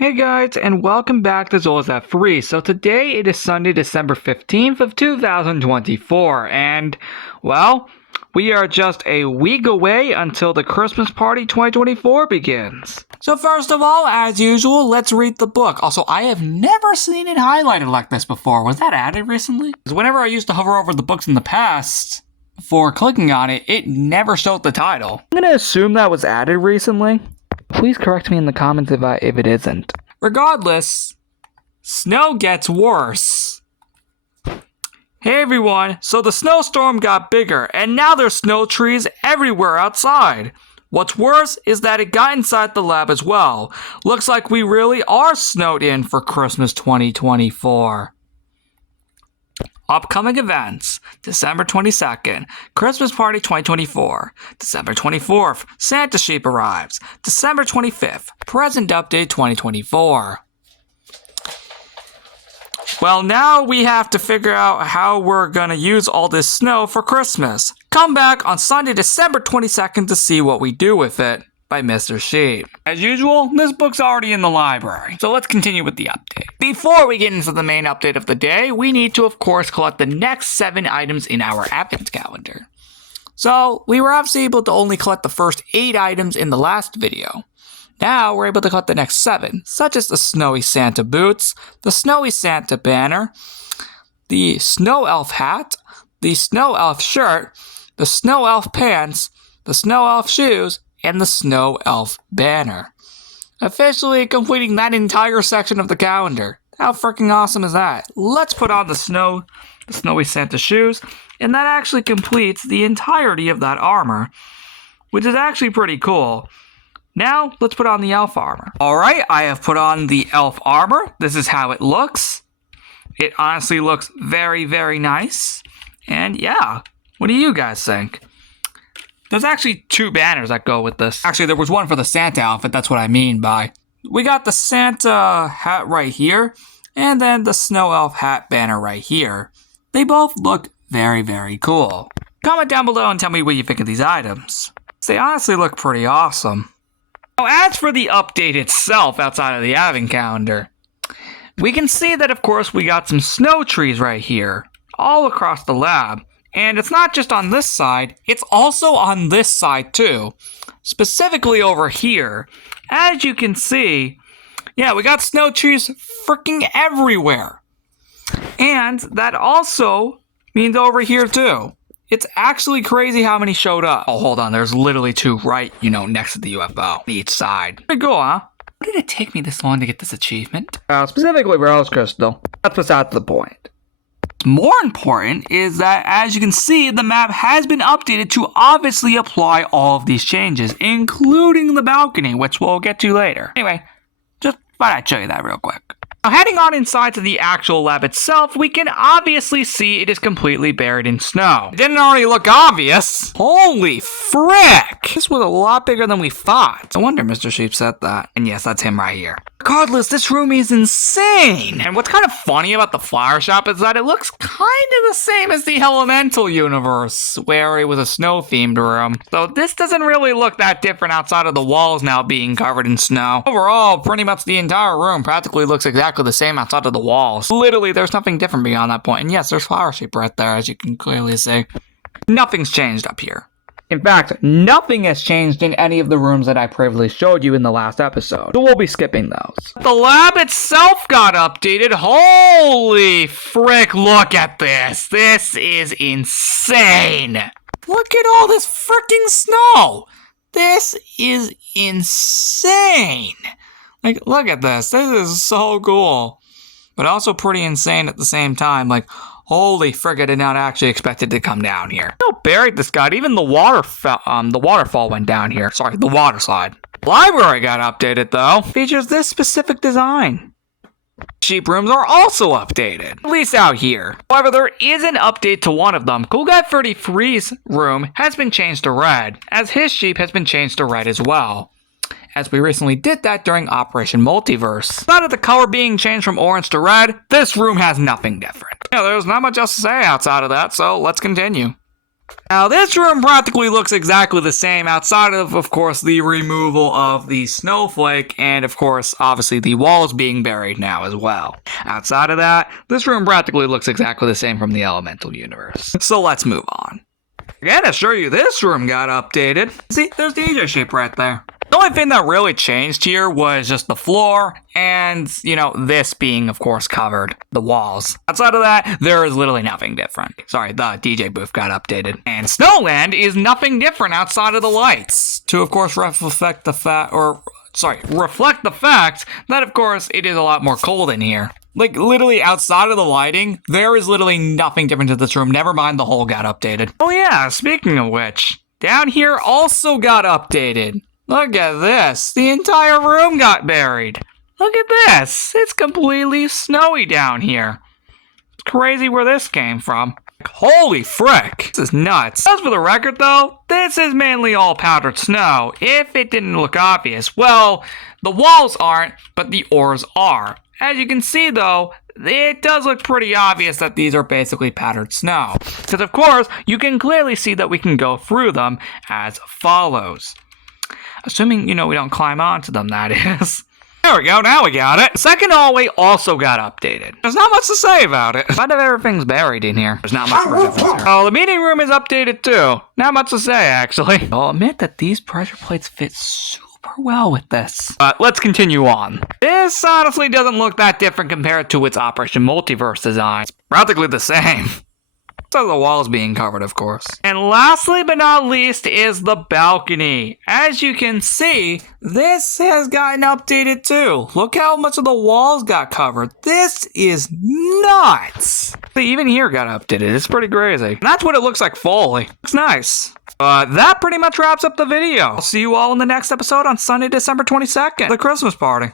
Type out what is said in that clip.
Hey guys, and welcome back to Zola's at Free. So today it is Sunday, December 15th of 2024, and, well, we are just a week away until the Christmas Party 2024 begins. So first of all, as usual, let's read the book. Also, I have never seen it highlighted like this before. Was that added recently? Because whenever I used to hover over the books in the past, before clicking on it, it never showed the title. I'm gonna assume that was added recently. Please correct me in the comments if it isn't. Regardless, snow gets worse. Hey everyone, so the snowstorm got bigger, and now there's snow trees everywhere outside. What's worse is that it got inside the lab as well. Looks like we really are snowed in for Christmas 2024. Upcoming events, December 22nd, Christmas Party 2024. December 24th, Santa Sheep arrives. December 25th, Present Update 2024. Well, now we have to figure out how we're gonna use all this snow for Christmas. Come back on Sunday, December 22nd to see what we do with it, by Mr. Sheep. As usual, this book's already in the library, so let's continue with the update. Before we get into the main update of the day, we need to, of course, collect the next 7 items in our advent calendar. So, we were obviously able to only collect the first 8 items in the last video. Now, we're able to collect the next 7, such as the Snowy Santa boots, the Snowy Santa banner, the Snow Elf hat, the Snow Elf shirt, the Snow Elf pants, the Snow Elf shoes, and the Snow Elf banner. Officially completing that entire section of the calendar. How freaking awesome is that? Let's put on the Snowy Santa shoes, and that actually completes the entirety of that armor, which is actually pretty cool. Now, let's put on the elf armor. Alright, I have put on the elf armor. This is how it looks. It honestly looks very, very nice. And yeah, what do you guys think? There's actually 2 banners that go with this. Actually, there was one for the Santa outfit, that's what I mean by. We got the Santa hat right here, and then the Snow Elf hat banner right here. They both look very, very cool. Comment down below and tell me what you think of these items. They honestly look pretty awesome. Now, as for the update itself outside of the advent calendar, we can see that, of course, we got some snow trees right here, all across the lab. And it's not just on this side, it's also on this side too. Specifically over here. As you can see, yeah, we got snow trees freaking everywhere. And that also means over here too. It's actually crazy how many showed up. Oh, hold on, there's literally 2 right, next to the UFO, each side. Pretty cool, huh? Why did it take me this long to get this achievement? Specifically Rose Crystal. That's beside the point. More important is that, as you can see, the map has been updated to obviously apply all of these changes, including the balcony, which we'll get to later. Anyway, just thought I'd show you that real quick. Now, heading on inside to the actual lab itself, we can obviously see it is completely buried in snow. It didn't already look obvious. Holy frick! This was a lot bigger than we thought. No wonder Mr. Sheep said that. And yes, that's him right here. Regardless, this room is insane! And what's kind of funny about the flower shop is that it looks kind of the same as the Elemental universe, where it was a snow-themed room. So this doesn't really look that different outside of the walls now being covered in snow. Overall, pretty much the entire room practically looks exactly the same outside of the walls. Literally, there's nothing different beyond that point. And yes, there's flower shape right there, as you can clearly see. Nothing's changed up here. In fact, nothing has changed in any of the rooms that I previously showed you in the last episode, so we'll be skipping those. The lab itself got updated. Holy frick, look at this. This is insane. Look at all this freaking snow. This is insane. Like, look at this. This is so cool. But also pretty insane at the same time. Like, holy frick, I did not actually expect it to come down here. No, buried this guy. Even the waterfall went down here. Sorry, the water slide. Library got updated, though. Features this specific design. Sheep rooms are also updated, at least out here. However, there is an update to one of them. Cool Guy 33's room has been changed to red, as his sheep has been changed to red as well, as we recently did that during Operation Multiverse. Outside of the color being changed from orange to red, this room has nothing different. Yeah, there's not much else to say outside of that, so let's continue. Now, this room practically looks exactly the same outside of course, the removal of the snowflake and, of course, obviously the walls being buried now as well. Outside of that, this room practically looks exactly the same from the elemental universe. So let's move on. I gotta assure you, this room got updated. See, there's the EJ shape right there. The only thing that really changed here was just the floor and, this being, of course, covered. The walls. Outside of that, there is literally nothing different. Sorry, the DJ booth got updated. And Snowland is nothing different outside of the lights. To, of course, reflect the fact that, of course, it is a lot more cold in here. Like, literally, outside of the lighting, there is literally nothing different to this room. Never mind, the hole got updated. Oh yeah, speaking of which, down here also got updated. Look at this. The entire room got buried. Look at this. It's completely snowy down here. It's crazy where this came from. Holy frick. This is nuts. As for the record, though, this is mainly all powdered snow. If it didn't look obvious, well, the walls aren't, but the ores are. As you can see, though, it does look pretty obvious that these are basically powdered snow. Because, of course, you can clearly see that we can go through them as follows. Assuming, we don't climb onto them, that is. There we go, now we got it. The second hallway also got updated. There's not much to say about it. Kind of everything's buried in here. There's not much of a difference here. Oh, the meeting room is updated too. Not much to say, actually. I'll admit that these pressure plates fit super well with this. But let's continue on. This honestly doesn't look that different compared to its Operation Multiverse design. It's practically the same. So the walls being covered, of course. And lastly but not least is the balcony. As you can see, this has gotten updated too. Look how much of the walls got covered. This is nuts. Even here got updated. It's pretty crazy. And that's what it looks like fully. Looks nice. That pretty much wraps up the video. I'll see you all in the next episode on Sunday, December 22nd, the Christmas party.